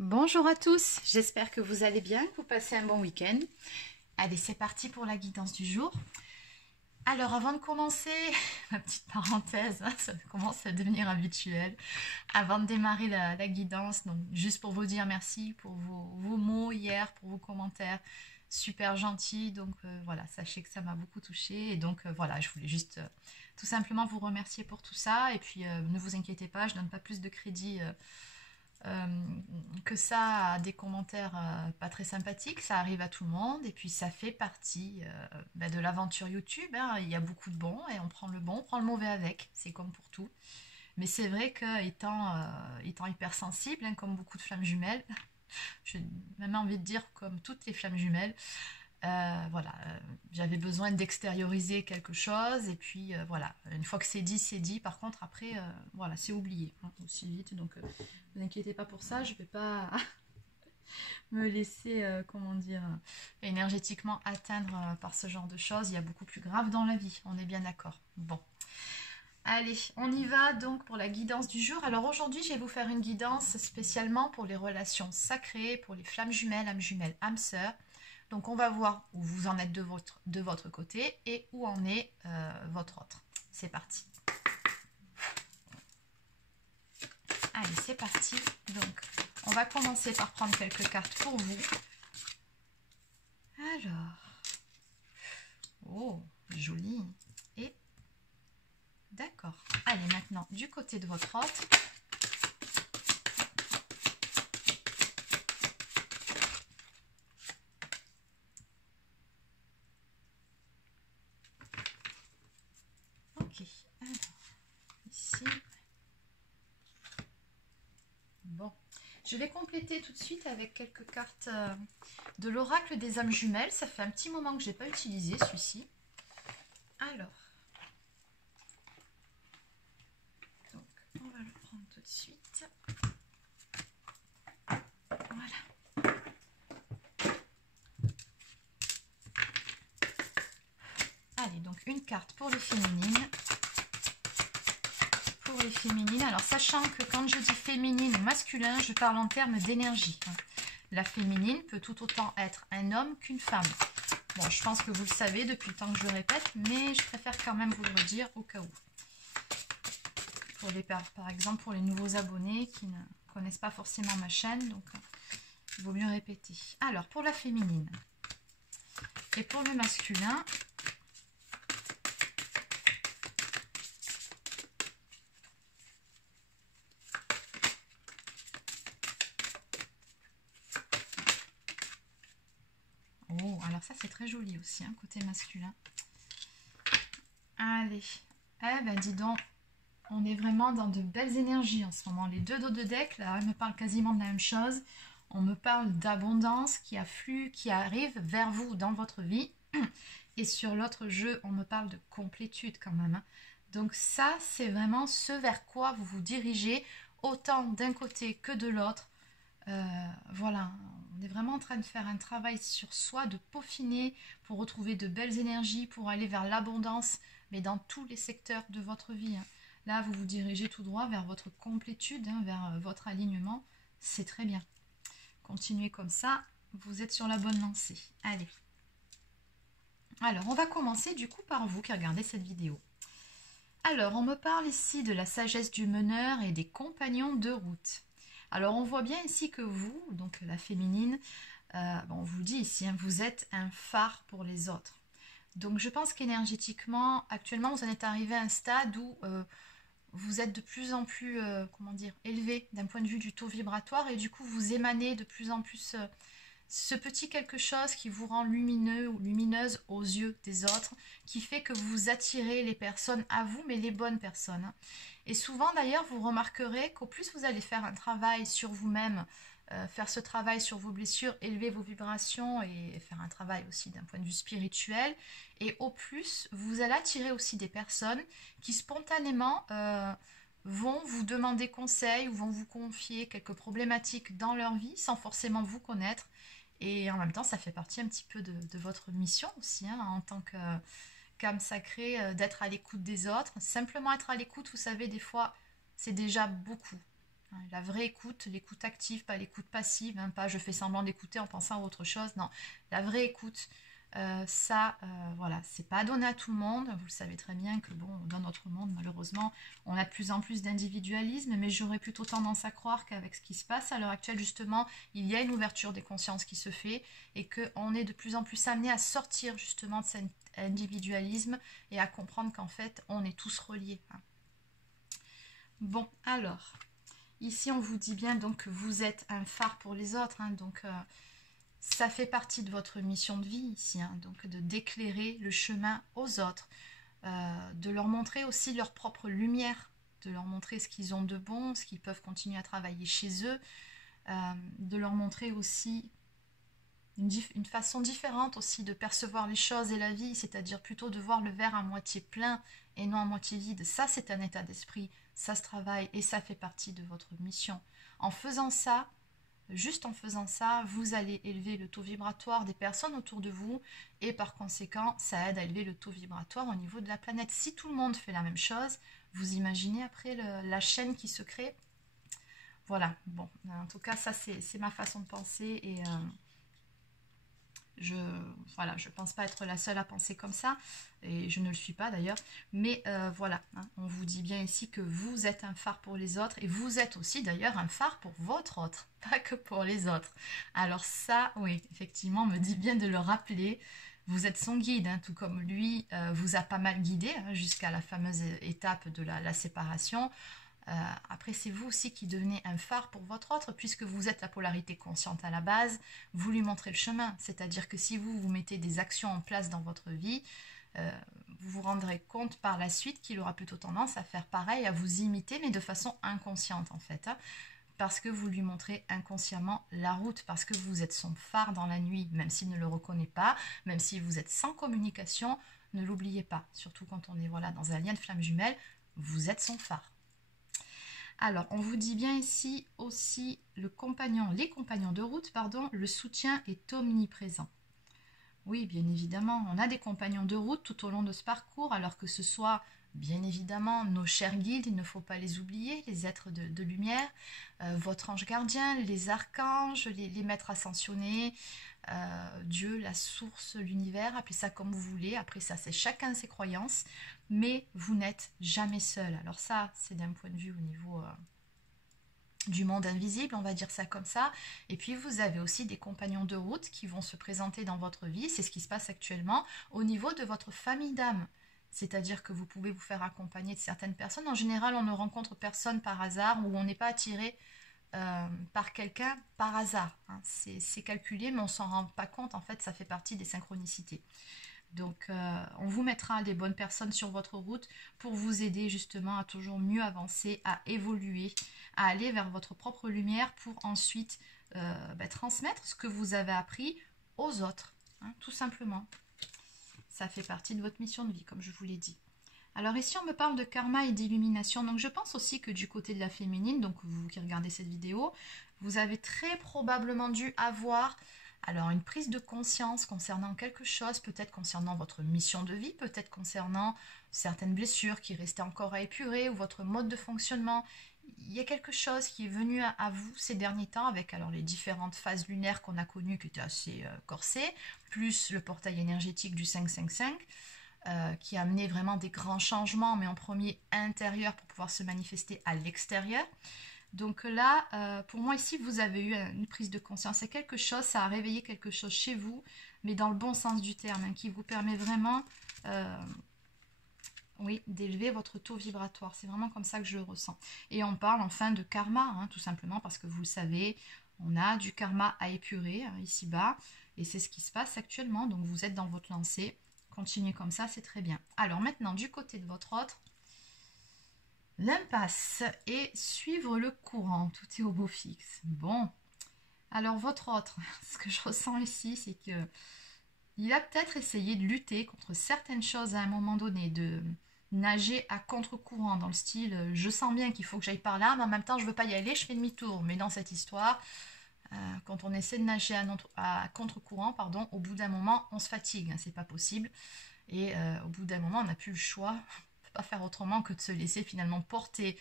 Bonjour à tous, j'espère que vous allez bien, que vous passez un bon week-end. Allez, c'est parti pour la guidance du jour. Alors, avant de commencer, ma petite parenthèse, ça commence à devenir habituel. Avant de démarrer la guidance, donc juste pour vous dire merci pour vos mots hier, pour vos commentaires super gentils. Donc voilà, sachez que ça m'a beaucoup touchée. Et donc voilà, je voulais juste tout simplement vous remercier pour tout ça. Et puis ne vous inquiétez pas, je ne donne pas plus de crédit que ça a des commentaires pas très sympathiques, ça arrive à tout le monde et puis ça fait partie de l'aventure YouTube, hein. Il y a beaucoup de bons et on prend le bon, on prend le mauvais avec, c'est comme pour tout. Mais c'est vrai que étant hypersensible, hein, comme beaucoup de flammes jumelles, j'ai même envie de dire comme toutes les flammes jumelles, voilà, j'avais besoin d'extérioriser quelque chose et puis voilà, une fois que c'est dit, par contre après, voilà, c'est oublié hein, aussi vite, donc ne vous inquiétez pas pour ça, je vais pas me laisser, comment dire, énergétiquement atteindre par ce genre de choses, il y a beaucoup plus grave dans la vie, on est bien d'accord. Bon. Allez, on y va donc pour la guidance du jour. Alors aujourd'hui, je vais vous faire une guidance spécialement pour les relations sacrées, pour les flammes jumelles, âmes sœurs. Donc on va voir où vous en êtes de votre côté et où en est votre autre. C'est parti. Allez, c'est parti. Donc on va commencer par prendre quelques cartes pour vous. Alors, oh, joli. Et d'accord. Allez, maintenant, du côté de votre autre. Ok. Alors, ici. Bon. Je vais compléter tout de suite avec quelques cartes de l'oracle des âmes jumelles. Ça fait un petit moment que je n'ai pas utilisé celui-ci. Alors. Donc, on va le prendre tout de suite. Voilà. Allez, donc une carte pour les féminines. Pour les féminines, alors sachant que quand je dis féminine ou masculin, je parle en termes d'énergie. La féminine peut tout autant être un homme qu'une femme. Bon, je pense que vous le savez depuis le temps que je le répète, mais je préfère quand même vous le redire au cas où. Pour les, par exemple, pour les nouveaux abonnés qui ne connaissent pas forcément ma chaîne, donc il vaut mieux répéter. Alors, pour la féminine et pour le masculin, oh, alors ça c'est très joli aussi, hein, côté masculin. Allez, eh ben dis donc, on est vraiment dans de belles énergies en ce moment. Les deux dos de deck, là, elles me parlent quasiment de la même chose. On me parle d'abondance qui afflue, qui arrive vers vous dans votre vie. Et sur l'autre jeu, on me parle de complétude quand même, hein. Donc ça, c'est vraiment ce vers quoi vous vous dirigez, autant d'un côté que de l'autre. Voilà, on est vraiment en train de faire un travail sur soi, de peaufiner pour retrouver de belles énergies, pour aller vers l'abondance, mais dans tous les secteurs de votre vie, hein. Là, vous vous dirigez tout droit vers votre complétude, hein, vers votre alignement. C'est très bien. Continuez comme ça, vous êtes sur la bonne lancée. Allez. Alors, on va commencer du coup par vous qui regardez cette vidéo. Alors, on me parle ici de la sagesse du meneur et des compagnons de route. Alors, on voit bien ici que vous, donc la féminine, on vous dit ici, hein, vous êtes un phare pour les autres. Donc, je pense qu'énergétiquement, actuellement, vous en êtes arrivé à un stade où vous êtes de plus en plus, comment dire, élevé d'un point de vue du taux vibratoire et du coup, vous émanez de plus en plus ce petit quelque chose qui vous rend lumineux ou lumineuse aux yeux des autres, qui fait que vous attirez les personnes à vous, mais les bonnes personnes, hein. Et souvent d'ailleurs, vous remarquerez qu'au plus vous allez faire un travail sur vous-même, faire ce travail sur vos blessures, élever vos vibrations et faire un travail aussi d'un point de vue spirituel, et au plus vous allez attirer aussi des personnes qui spontanément vont vous demander conseil ou vont vous confier quelques problématiques dans leur vie sans forcément vous connaître. Et en même temps, ça fait partie un petit peu de votre mission aussi, hein, en tant qu'âme sacrée, d'être à l'écoute des autres. Simplement être à l'écoute, vous savez, des fois, c'est déjà beaucoup. La vraie écoute, l'écoute active, pas l'écoute passive, hein, pas je fais semblant d'écouter en pensant à autre chose, non. La vraie écoute, voilà, c'est pas donné à tout le monde. Vous le savez très bien que bon, dans notre monde, malheureusement, on a de plus en plus d'individualisme, mais j'aurais plutôt tendance à croire qu'avec ce qui se passe à l'heure actuelle, justement, il y a une ouverture des consciences qui se fait et qu'on est de plus en plus amené à sortir justement de cet individualisme et à comprendre qu'en fait, on est tous reliés. Hein. Bon, alors, ici, on vous dit bien donc que vous êtes un phare pour les autres, hein, donc... ça fait partie de votre mission de vie ici, hein, donc de d'éclairer le chemin aux autres, de leur montrer aussi leur propre lumière, de leur montrer ce qu'ils ont de bon, ce qu'ils peuvent continuer à travailler chez eux, de leur montrer aussi une façon différente aussi de percevoir les choses et la vie, c'est-à-dire plutôt de voir le verre à moitié plein et non à moitié vide. Ça, c'est un état d'esprit, ça se travaille et ça fait partie de votre mission. En faisant ça, juste en faisant ça, vous allez élever le taux vibratoire des personnes autour de vous et par conséquent, ça aide à élever le taux vibratoire au niveau de la planète. Si tout le monde fait la même chose, vous imaginez après la chaîne qui se crée. Voilà, bon, en tout cas, ça c'est ma façon de penser et voilà, je pense pas être la seule à penser comme ça, et je ne le suis pas d'ailleurs, mais voilà, hein, on vous dit bien ici que vous êtes un phare pour les autres, et vous êtes aussi d'ailleurs un phare pour votre autre, pas que pour les autres. Alors ça, oui, effectivement, on me dit bien de le rappeler, vous êtes son guide, hein, tout comme lui vous a pas mal guidé hein, jusqu'à la fameuse étape de la séparation. Après, c'est vous aussi qui devenez un phare pour votre autre, puisque vous êtes la polarité consciente à la base, vous lui montrez le chemin. C'est-à-dire que si vous mettez des actions en place dans votre vie, vous vous rendrez compte par la suite qu'il aura plutôt tendance à faire pareil, à vous imiter, mais de façon inconsciente en fait. Hein, parce que vous lui montrez inconsciemment la route, parce que vous êtes son phare dans la nuit, même s'il ne le reconnaît pas, même si vous êtes sans communication, ne l'oubliez pas. Surtout quand on est voilà, dans un lien de flamme jumelle, vous êtes son phare. Alors, on vous dit bien ici aussi les compagnons de route, pardon, le soutien est omniprésent. Oui, bien évidemment, on a des compagnons de route tout au long de ce parcours, alors que ce soit, bien évidemment, nos chers guides, il ne faut pas les oublier, les êtres de lumière, votre ange gardien, les archanges, les maîtres ascensionnés, Dieu, la source, l'univers, appelez ça comme vous voulez, après ça c'est chacun ses croyances, mais vous n'êtes jamais seul. Alors ça, c'est d'un point de vue au niveau du monde invisible, on va dire ça comme ça. Et puis vous avez aussi des compagnons de route qui vont se présenter dans votre vie, c'est ce qui se passe actuellement au niveau de votre famille d'âme. C'est-à-dire que vous pouvez vous faire accompagner de certaines personnes. En général, on ne rencontre personne par hasard ou on n'est pas attiré par quelqu'un par hasard. Hein. C'est calculé, mais on s'en rend pas compte. En fait, ça fait partie des synchronicités. Donc, on vous mettra des bonnes personnes sur votre route pour vous aider justement à toujours mieux avancer, à évoluer, à aller vers votre propre lumière pour ensuite transmettre ce que vous avez appris aux autres, hein, tout simplement. Ça fait partie de votre mission de vie, comme je vous l'ai dit. Alors ici, on me parle de karma et d'illumination. Donc, je pense aussi que du côté de la féminine, donc vous qui regardez cette vidéo, vous avez très probablement dû avoir alors une prise de conscience concernant quelque chose, peut-être concernant votre mission de vie, peut-être concernant certaines blessures qui restaient encore à épurer ou votre mode de fonctionnement. Il y a quelque chose qui est venu à vous ces derniers temps avec alors les différentes phases lunaires qu'on a connues qui étaient assez corsées, plus le portail énergétique du 555 qui a amené vraiment des grands changements, mais en premier intérieur pour pouvoir se manifester à l'extérieur. Donc là, pour moi ici, vous avez eu une prise de conscience. C'est quelque chose, ça a réveillé quelque chose chez vous, mais dans le bon sens du terme, hein, qui vous permet vraiment oui, d'élever votre taux vibratoire. C'est vraiment comme ça que je le ressens. Et on parle enfin de karma, hein, tout simplement parce que vous le savez, on a du karma à épurer hein, ici-bas, et c'est ce qui se passe actuellement. Donc vous êtes dans votre lancée, continuez comme ça, c'est très bien. Alors maintenant, du côté de votre autre, l'impasse et suivre le courant, tout est au beau fixe. Bon, alors votre autre, ce que je ressens ici, c'est que il a peut-être essayé de lutter contre certaines choses à un moment donné, de nager à contre-courant, dans le style je sens bien qu'il faut que j'aille par là, mais en même temps je veux pas y aller, je fais demi-tour. Mais dans cette histoire, quand on essaie de nager à contre-courant, pardon, au bout d'un moment on se fatigue, hein, c'est pas possible. Et au bout d'un moment on n'a plus le choix, on ne peut pas faire autrement que de se laisser finalement porter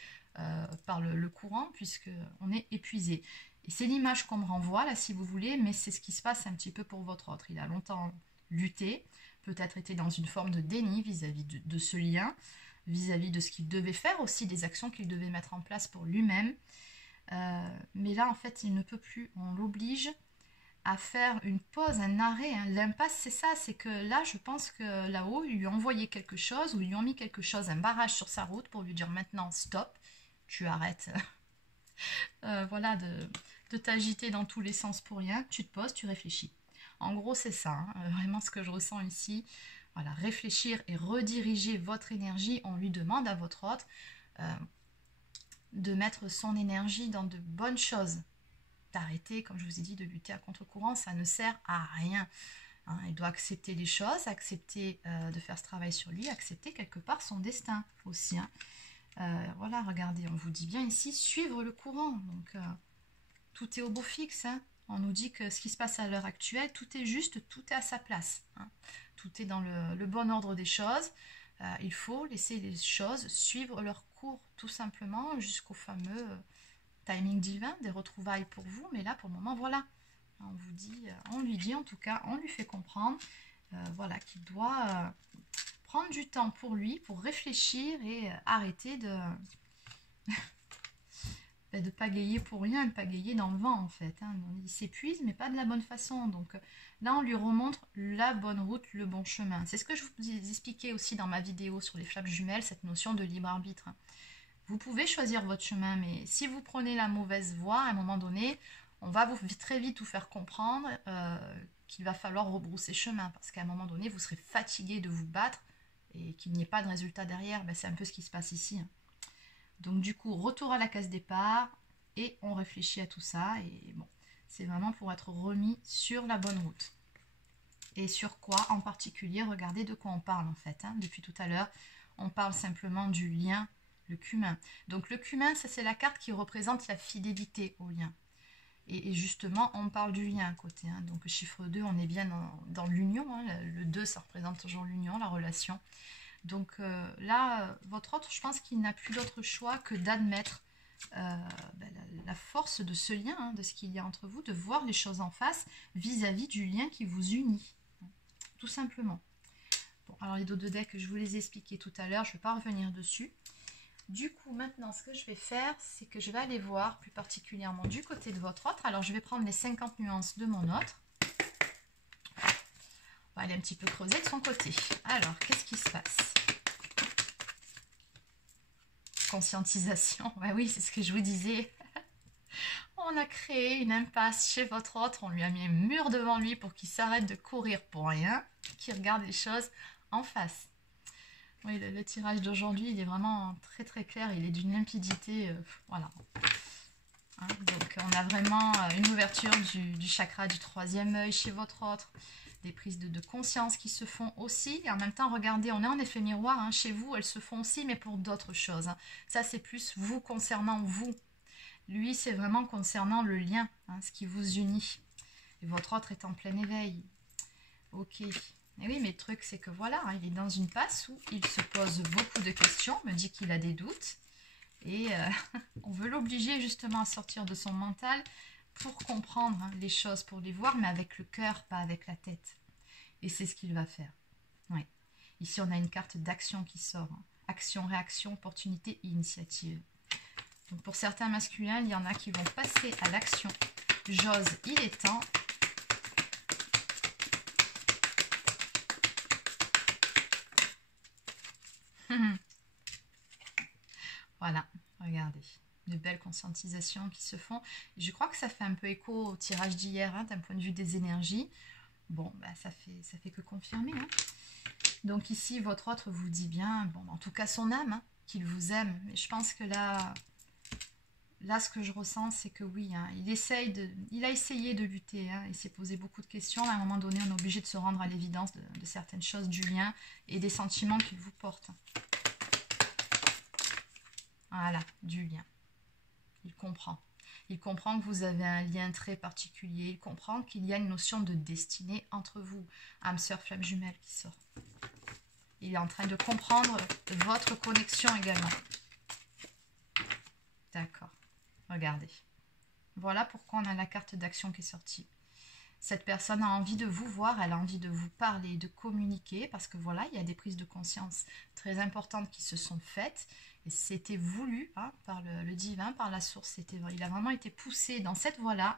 par le courant, puisqu'on est épuisé. Et c'est l'image qu'on me renvoie, là, si vous voulez, mais c'est ce qui se passe un petit peu pour votre autre. Il a longtemps lutté, peut-être été dans une forme de déni vis-à-vis de ce lien, vis-à-vis de ce qu'il devait faire aussi, des actions qu'il devait mettre en place pour lui-même. Mais là, en fait, il ne peut plus. On l'oblige à faire une pause, un arrêt. Hein. L'impasse, c'est ça, c'est que là, je pense que là-haut, ils lui ont envoyé quelque chose, ou ils lui ont mis quelque chose, un barrage sur sa route pour lui dire maintenant, stop, tu arrêtes. Voilà, de t'agiter dans tous les sens pour rien, tu te poses, tu réfléchis. En gros, c'est ça, hein, vraiment ce que je ressens ici. Voilà, réfléchir et rediriger votre énergie. On lui demande à votre hôte de mettre son énergie dans de bonnes choses. D'arrêter, comme je vous ai dit, de lutter à contre-courant, ça ne sert à rien. Hein, il doit accepter les choses, accepter de faire ce travail sur lui, accepter quelque part son destin aussi. Hein. Voilà, regardez, on vous dit bien ici, suivre le courant. Donc, tout est au beau fixe. Hein. On nous dit que ce qui se passe à l'heure actuelle, tout est juste, tout est à sa place. Hein. Tout est dans le bon ordre des choses. Il faut laisser les choses suivre leur cours, tout simplement, jusqu'au fameux timing divin, des retrouvailles pour vous. Mais là, pour le moment, voilà. On vous dit, on lui dit en tout cas, on lui fait comprendre, voilà, qu'il doit prendre du temps pour lui, pour réfléchir et arrêter de de pagayer pour rien, de pagayer dans le vent en fait. Hein. Il s'épuise, mais pas de la bonne façon. Donc là, on lui remontre la bonne route, le bon chemin. C'est ce que je vous ai expliqué aussi dans ma vidéo sur les flammes jumelles, cette notion de libre arbitre. Vous pouvez choisir votre chemin, mais si vous prenez la mauvaise voie, à un moment donné, on va très vite vous faire comprendre qu'il va falloir rebrousser chemin, parce qu'à un moment donné, vous serez fatigué de vous battre et qu'il n'y ait pas de résultat derrière. Ben, c'est un peu ce qui se passe ici. Donc du coup, retour à la case départ et on réfléchit à tout ça. Et bon, c'est vraiment pour être remis sur la bonne route. Et sur quoi en particulier? Regardez de quoi on parle en fait. Hein. Depuis tout à l'heure, on parle simplement du lien, le cumin. Donc le cumin, ça c'est la carte qui représente la fidélité au lien. Et justement, on parle du lien à côté. Hein. Donc chiffre 2, on est bien dans l'union. Hein. Le 2, ça représente toujours l'union, la relation. Donc là, votre autre, je pense qu'il n'a plus d'autre choix que d'admettre la force de ce lien, hein, de ce qu'il y a entre vous, de voir les choses en face vis-à-vis du lien qui vous unit, tout simplement. Bon, alors les dos de deck, je vous les ai expliqués tout à l'heure, je ne vais pas revenir dessus. Du coup, maintenant, ce que je vais faire, c'est que je vais aller voir plus particulièrement du côté de votre autre. Alors, je vais prendre les 50 nuances de mon autre. On va aller un petit peu creuser de son côté. Alors, qu'est-ce qui se passe? Conscientisation. Ben oui, c'est ce que je vous disais. On a créé une impasse chez votre autre. On lui a mis un mur devant lui pour qu'il s'arrête de courir pour rien, qu'il regarde les choses en face. Oui, le tirage d'aujourd'hui, il est vraiment très très clair. Il est d'une limpidité. Voilà. Hein, donc, on a vraiment une ouverture du chakra du troisième œil chez votre autre. Des prises de conscience qui se font aussi. Et en même temps, regardez, on est en effet miroir. Hein, chez vous, elles se font aussi, mais pour d'autres choses. Hein. Ça, c'est plus vous concernant vous. Lui, c'est vraiment concernant le lien, hein, ce qui vous unit. Et votre autre est en plein éveil. Ok. Et oui, mais le truc, c'est que voilà, hein, il est dans une passe où il se pose beaucoup de questions, me dit qu'il a des doutes. Et on veut l'obliger justement à sortir de son mental pour comprendre hein, les choses, pour les voir, mais avec le cœur, pas avec la tête. Et c'est ce qu'il va faire. Ouais. Ici, on a une carte d'action qui sort. Hein. Action, réaction, opportunité, initiative. Donc pour certains masculins, il y en a qui vont passer à l'action. J'ose, il est temps. Voilà, regardez. De belles conscientisations qui se font. Et je crois que ça fait un peu écho au tirage d'hier, hein, d'un point de vue des énergies. Bon, bah, ça fait que confirmer. Hein. Donc ici, votre autre vous dit bien, bon, en tout cas son âme, hein, qu'il vous aime. Mais je pense que là ce que je ressens, c'est que oui, hein, il a essayé de lutter. Hein, il s'est posé beaucoup de questions. À un moment donné, on est obligé de se rendre à l'évidence de certaines choses, du lien et des sentiments qu'il vous porte. Voilà, du lien. Il comprend. Il comprend que vous avez un lien très particulier. Il comprend qu'il y a une notion de destinée entre vous. Âme sœur, flamme jumelle qui sort. Il est en train de comprendre votre connexion également. D'accord. Regardez. Voilà pourquoi on a la carte d'action qui est sortie. Cette personne a envie de vous voir, elle a envie de vous parler, de communiquer, parce que voilà, il y a des prises de conscience très importantes qui se sont faites, et c'était voulu hein, par le divin, par la source, il a vraiment été poussé dans cette voie-là,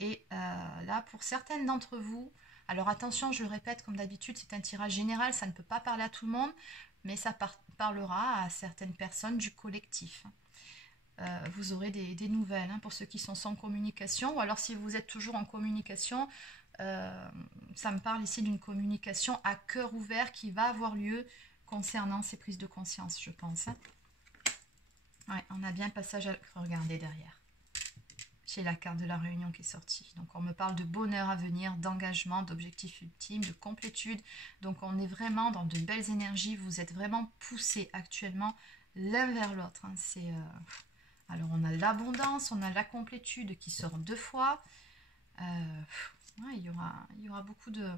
et là, pour certaines d'entre vous, alors attention, je le répète, comme d'habitude, c'est un tirage général, ça ne peut pas parler à tout le monde, mais ça parlera à certaines personnes du collectif. Vous aurez des nouvelles hein, pour ceux qui sont sans communication, ou alors si vous êtes toujours en communication, ça me parle ici d'une communication à cœur ouvert qui va avoir lieu concernant ces prises de conscience, je pense. Hein. Ouais, on a bien le passage à... Regardez derrière. J'ai la carte de la réunion qui est sortie. Donc on me parle de bonheur à venir, d'engagement, d'objectif ultime, de complétude. Donc on est vraiment dans de belles énergies. Vous êtes vraiment poussés actuellement l'un vers l'autre. Hein. C'est... Alors, on a l'abondance, on a la complétude qui sort 2 fois. Ouais, il y aura beaucoup de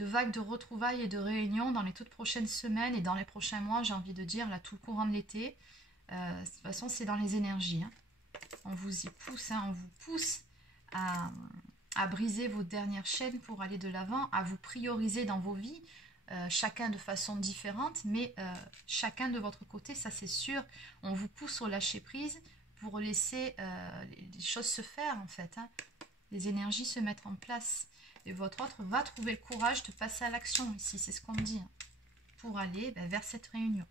vagues de retrouvailles et de réunions dans les toutes prochaines semaines et dans les prochains mois, j'ai envie de dire, là, tout le courant de l'été. De toute façon, c'est dans les énergies. Hein. On vous y pousse, hein, on vous pousse à briser vos dernières chaînes pour aller de l'avant, à vous prioriser dans vos vies. Chacun de façon différente, mais chacun de votre côté, ça c'est sûr. On vous pousse au lâcher prise pour laisser les choses se faire en fait. Hein. Les énergies se mettre en place. Et votre autre va trouver le courage de passer à l'action ici, c'est ce qu'on me dit, hein, pour aller vers cette réunion.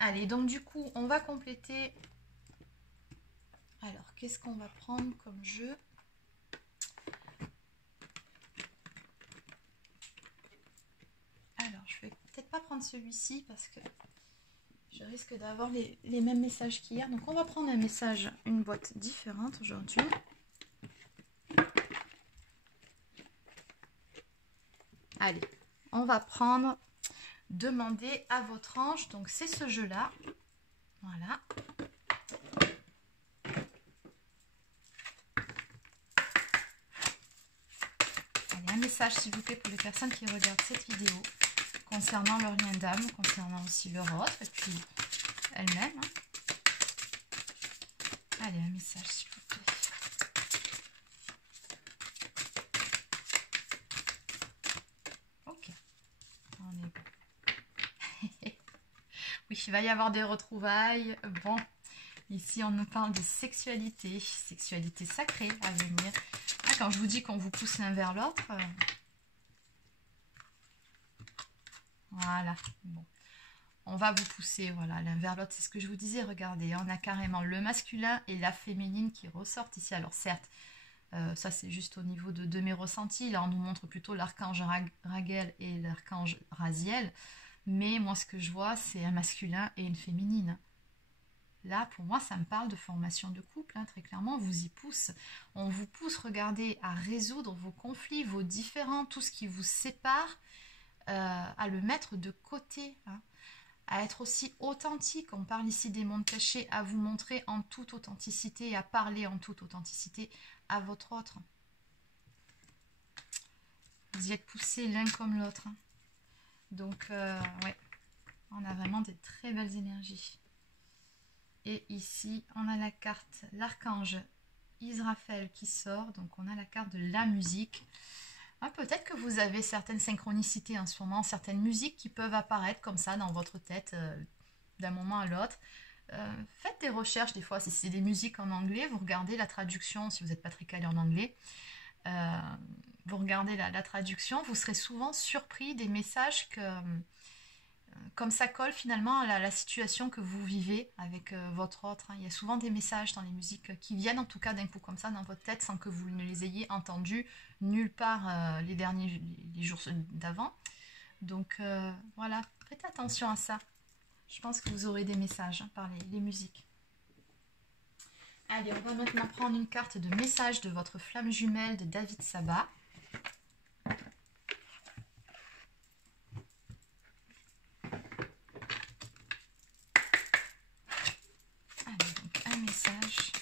Allez, donc du coup, on va compléter. Alors, qu'est-ce qu'on va prendre comme jeu ? Alors, je vais peut-être pas prendre celui-ci parce que je risque d'avoir les mêmes messages qu'hier. Donc, on va prendre un message, une boîte différente aujourd'hui. Allez, on va prendre « Demander à votre ange ». Donc, c'est ce jeu-là. Voilà. Allez, un message, s'il vous plaît, pour les personnes qui regardent cette vidéo. Concernant leur lien d'âme, concernant aussi leur autre, et puis elle-même. Hein. Allez, un message, s'il vous plaît. Ok, on est bon. Oui, il va y avoir des retrouvailles. Bon, ici, on nous parle de sexualité sacrée à venir. Ah, quand je vous dis qu'on vous pousse l'un vers l'autre... Voilà, bon. On va vous pousser, voilà, l'un vers l'autre, c'est ce que je vous disais, regardez, on a carrément le masculin et la féminine qui ressortent ici. Alors certes, ça c'est juste au niveau de mes ressentis, là on nous montre plutôt l'archange Raguel et l'archange Raziel, mais moi ce que je vois c'est un masculin et une féminine. Là pour moi ça me parle de formation de couple, hein, très clairement, on vous y pousse. On vous pousse, regardez, à résoudre vos conflits, vos différends, tout ce qui vous sépare, à le mettre de côté, hein, à être aussi authentique. On parle ici des mondes cachés, à vous montrer en toute authenticité et à parler en toute authenticité à votre autre. Vous y êtes poussés l'un comme l'autre. Hein. Donc, ouais, on a vraiment des très belles énergies. Et ici, on a la carte, l'archange Israfel qui sort. Donc, on a la carte de la musique. Ah, peut-être que vous avez certaines synchronicités en ce moment, certaines musiques qui peuvent apparaître comme ça dans votre tête d'un moment à l'autre. Faites des recherches des fois, si c'est des musiques en anglais, vous regardez la traduction, si vous n'êtes pas très calé en anglais, vous regardez la traduction, vous serez souvent surpris des messages que, comme ça colle finalement à la situation que vous vivez avec votre autre. Hein. Il y a souvent des messages dans les musiques qui viennent en tout cas d'un coup comme ça dans votre tête sans que vous ne les ayez entendus nulle part les jours d'avant. Donc voilà, faites attention à ça. Je pense que vous aurez des messages hein, par les musiques. Allez, on va maintenant prendre une carte de message de votre flamme jumelle de David Sabat. Allez, donc un message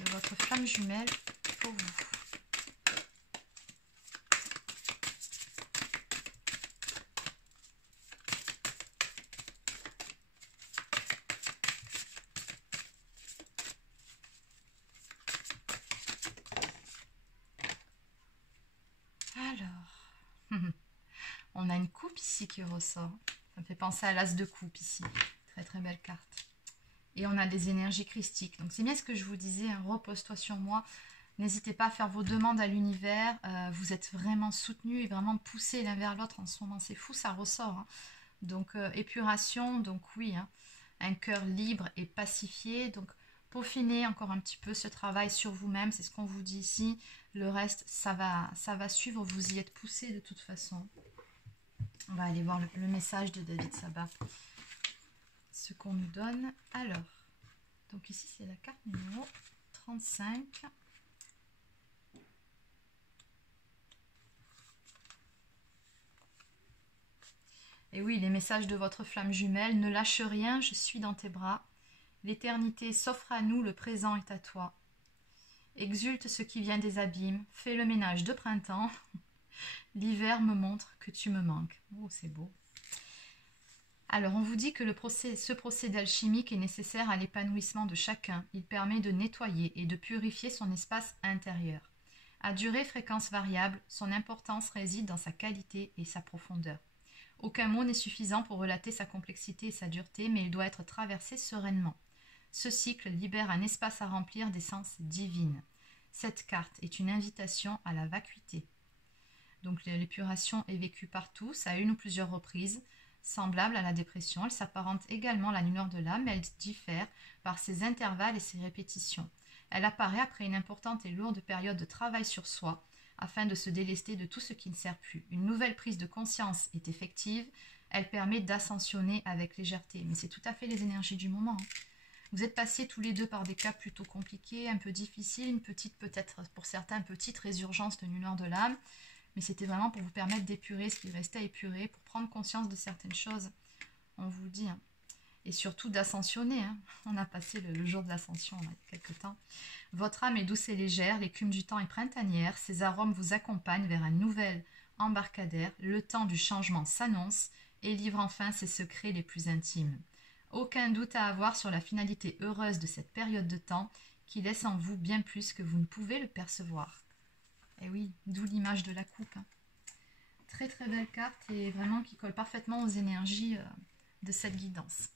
de votre flamme jumelle pour vous. on a une coupe ici qui ressort. Ça me fait penser à l'as de coupe ici. Très très belle carte. Et on a des énergies christiques. Donc c'est bien ce que je vous disais, hein, repose-toi sur moi. N'hésitez pas à faire vos demandes à l'univers. Vous êtes vraiment soutenus et vraiment poussés l'un vers l'autre en ce moment. C'est fou, ça ressort. Hein. Donc épuration, donc oui, hein, un cœur libre et pacifié. Donc peaufinez encore un petit peu ce travail sur vous-même. C'est ce qu'on vous dit ici. Le reste, ça va suivre. Vous y êtes poussés de toute façon. On va aller voir le message de David Sabat. Ce qu'on nous donne. Alors, donc ici c'est la carte numéro 35. Et oui, les messages de votre flamme jumelle. Ne lâche rien, je suis dans tes bras. L'éternité s'offre à nous, le présent est à toi. Exulte ce qui vient des abîmes, fais le ménage de printemps. L'hiver me montre que tu me manques. Oh, c'est beau. Alors, on vous dit que ce procédé alchimique est nécessaire à l'épanouissement de chacun. Il permet de nettoyer et de purifier son espace intérieur. À durée fréquence variable, son importance réside dans sa qualité et sa profondeur. Aucun mot n'est suffisant pour relater sa complexité et sa dureté, mais il doit être traversé sereinement. Ce cycle libère un espace à remplir d'essence divine. Cette carte est une invitation à la vacuité. Donc l'épuration est vécue par tous à une ou plusieurs reprises. Semblable à la dépression, elle s'apparente également à la lumière de l'âme, mais elle diffère par ses intervalles et ses répétitions. Elle apparaît après une importante et lourde période de travail sur soi, afin de se délester de tout ce qui ne sert plus. Une nouvelle prise de conscience est effective, elle permet d'ascensionner avec légèreté. Mais c'est tout à fait les énergies du moment. Hein. Vous êtes passés tous les deux par des cas plutôt compliqués, un peu difficiles, une petite, peut-être pour certains, petite résurgence de lumière de l'âme. Mais c'était vraiment pour vous permettre d'épurer ce qui restait à épurer, pour prendre conscience de certaines choses. On vous dit. Hein. Et surtout d'ascensionner. Hein. On a passé le jour de l'ascension il y a quelques temps. Votre âme est douce et légère, l'écume du temps est printanière, ses arômes vous accompagnent vers un nouvel embarcadère, le temps du changement s'annonce et livre enfin ses secrets les plus intimes. Aucun doute à avoir sur la finalité heureuse de cette période de temps qui laisse en vous bien plus que vous ne pouvez le percevoir. Et oui, d'où l'image de la coupe. Hein. Très très belle carte et vraiment qui colle parfaitement aux énergies de cette guidance.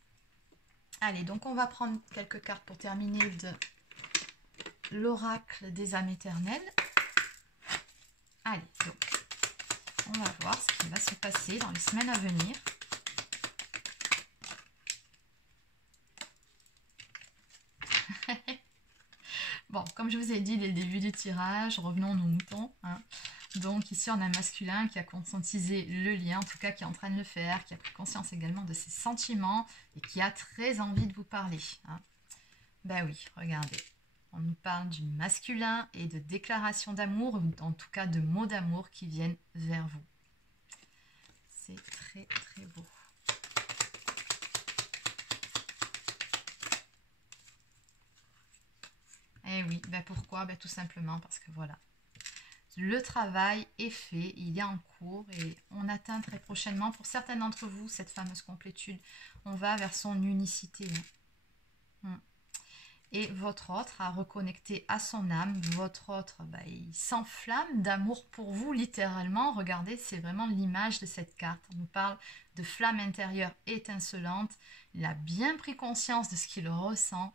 Allez, donc on va prendre quelques cartes pour terminer de l'oracle des âmes éternelles. Allez, donc, on va voir ce qui va se passer dans les semaines à venir. Bon, comme je vous ai dit dès le début du tirage, revenons aux moutons. Hein. Donc ici, on a un masculin qui a conscientisé le lien, en tout cas qui est en train de le faire, qui a pris conscience également de ses sentiments et qui a très envie de vous parler. Hein. Ben oui, regardez. On nous parle du masculin et de déclarations d'amour, ou en tout cas de mots d'amour qui viennent vers vous. C'est très très beau. Et oui, ben pourquoi? Ben tout simplement parce que voilà. Le travail est fait, il est en cours et on atteint très prochainement, pour certains d'entre vous, cette fameuse complétude. On va vers son unicité. Et votre autre a reconnecté à son âme. Votre autre, il s'enflamme d'amour pour vous, littéralement. Regardez, c'est vraiment l'image de cette carte. On nous parle de flamme intérieure étincelante. Il a bien pris conscience de ce qu'il ressent.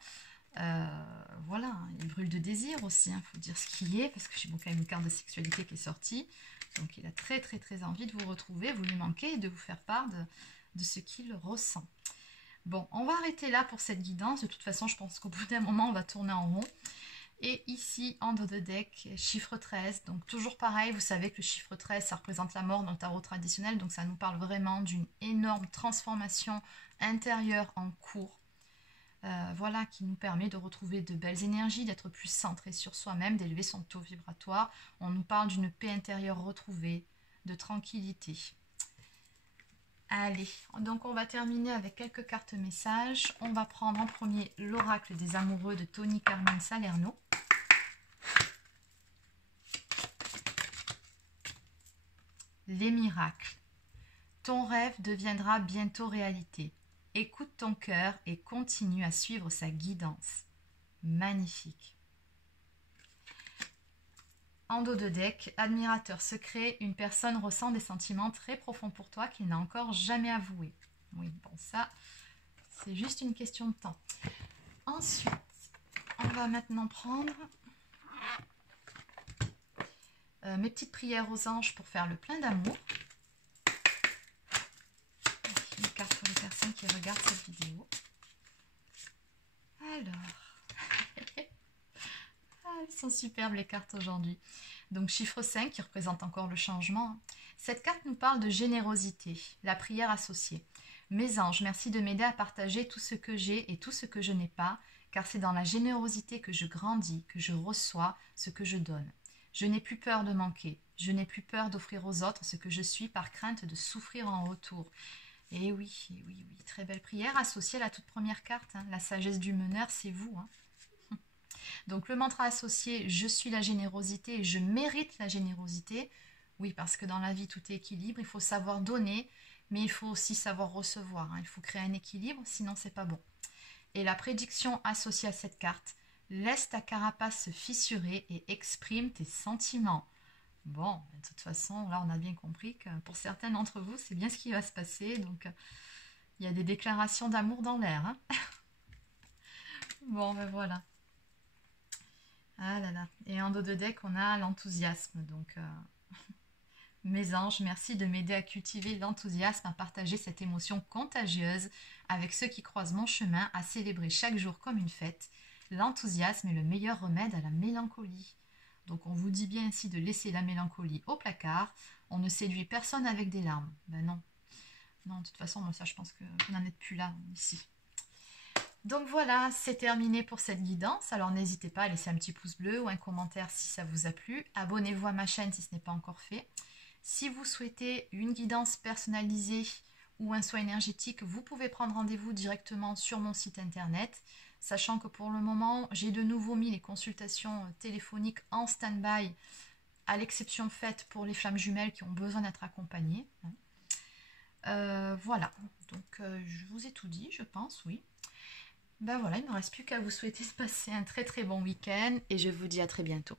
Voilà, il brûle de désir aussi, il faut dire ce qui est, parce que j'ai quand même une carte de sexualité qui est sortie. Donc il a très très très envie de vous retrouver, vous lui manquez et de vous faire part de ce qu'il ressent. Bon, on va arrêter là pour cette guidance. De toute façon, je pense qu'au bout d'un moment, on va tourner en rond. Et ici, under the deck, chiffre 13. Donc toujours pareil, vous savez que le chiffre 13, ça représente la mort dans le tarot traditionnel. Donc ça nous parle vraiment d'une énorme transformation intérieure en cours. Voilà, qui nous permet de retrouver de belles énergies, d'être plus centré sur soi-même, d'élever son taux vibratoire. On nous parle d'une paix intérieure retrouvée, de tranquillité. Allez, donc on va terminer avec quelques cartes messages. On va prendre en premier l'oracle des amoureux de Tony Carmen Salerno. Les miracles. Ton rêve deviendra bientôt réalité. Écoute ton cœur et continue à suivre sa guidance. Magnifique. En dos de deck, admirateur secret, une personne ressent des sentiments très profonds pour toi qu'il n'a encore jamais avoués. Oui, bon ça, c'est juste une question de temps. Ensuite, on va maintenant prendre mes petites prières aux anges pour faire le plein d'amour. Une carte pour les personnes qui regardent cette vidéo. Alors, elles sont superbes les cartes aujourd'hui. Donc chiffre 5 qui représente encore le changement. Cette carte nous parle de générosité, la prière associée. Mes anges, merci de m'aider à partager tout ce que j'ai et tout ce que je n'ai pas, car c'est dans la générosité que je grandis, que je reçois ce que je donne. Je n'ai plus peur de manquer, je n'ai plus peur d'offrir aux autres ce que je suis par crainte de souffrir en retour. Et oui, très belle prière associée à la toute première carte. Hein. La sagesse du meneur, c'est vous. Hein. Donc le mantra associé, je suis la générosité et je mérite la générosité. Oui, parce que dans la vie, tout est équilibre. Il faut savoir donner, mais il faut aussi savoir recevoir. Hein. Il faut créer un équilibre, sinon c'est pas bon. Et la prédiction associée à cette carte, laisse ta carapace se fissurer et exprime tes sentiments. Bon, de toute façon, là on a bien compris que pour certains d'entre vous, c'est bien ce qui va se passer. Donc, il y a des déclarations d'amour dans l'air. Hein. Bon, ben voilà. Ah là là. Et en dos de deck, on a l'enthousiasme. Donc, mes anges, merci de m'aider à cultiver l'enthousiasme, à partager cette émotion contagieuse avec ceux qui croisent mon chemin, à célébrer chaque jour comme une fête. L'enthousiasme est le meilleur remède à la mélancolie. Donc on vous dit bien ainsi de laisser la mélancolie au placard. On ne séduit personne avec des larmes. Ben non. Non, de toute façon, moi ça je pense que vous n'en êtes plus là, ici. Donc voilà, c'est terminé pour cette guidance. Alors n'hésitez pas à laisser un petit pouce bleu ou un commentaire si ça vous a plu. Abonnez-vous à ma chaîne si ce n'est pas encore fait. Si vous souhaitez une guidance personnalisée ou un soin énergétique, vous pouvez prendre rendez-vous directement sur mon site internet. Sachant que pour le moment, j'ai de nouveau mis les consultations téléphoniques en stand-by, à l'exception faite pour les flammes jumelles qui ont besoin d'être accompagnées. Voilà, donc je vous ai tout dit, je pense, oui. Ben voilà, il ne me reste plus qu'à vous souhaiter de passer un très très bon week-end et je vous dis à très bientôt.